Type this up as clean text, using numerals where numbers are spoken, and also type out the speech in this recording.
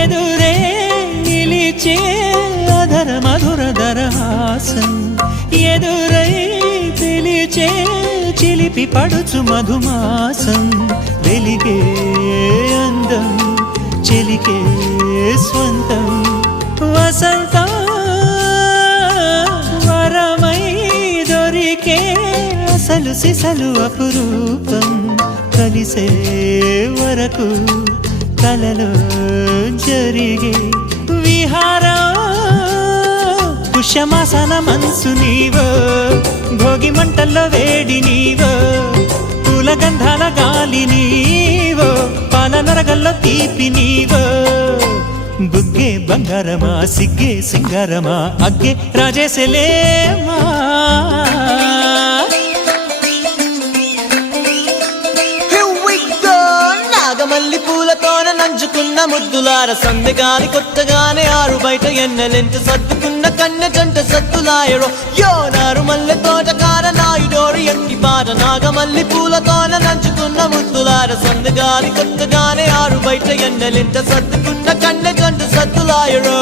ఎదురే నిలిచే అధర మధుర దరహాసం ఎదురై పిలిచే చిలిపి పడుచు మధుమాసం వెలిగే అందం చెలికే స్వంతం వసంతం వరమై దొరికే అసలు సిసలు అపురూపం కలిసే వరకు కలలో జరిగే విహారం పుష్యమాసన మనసు నీవో భోగి మంటల్లో వేడి నీవో పూల గంధాల గాలి నీవో పాల నరగల్లో తీపి నీవో బుగ్గే బంగారమా సిగ్గే సింగారమా అగ్గే రాజేసలేమా మల్లి పూలతోన నంచుకున్న ముద్దులార సందెగాని కొత్తగానే ఆరు బయట ఎన్నెలెంట సర్దుకున్న కన్నె జంట సత్తులాయరో యోనారు మల్లె తోటకార నాయుడోరు ఎట్టి పాట నాగమల్లి పూలతోన నంచుకున్న ముద్దులార సందెగాని కొత్తగానే ఆరు బయట ఎన్నెలెంట సర్దుకున్న కన్నె జంట సత్తులాయరో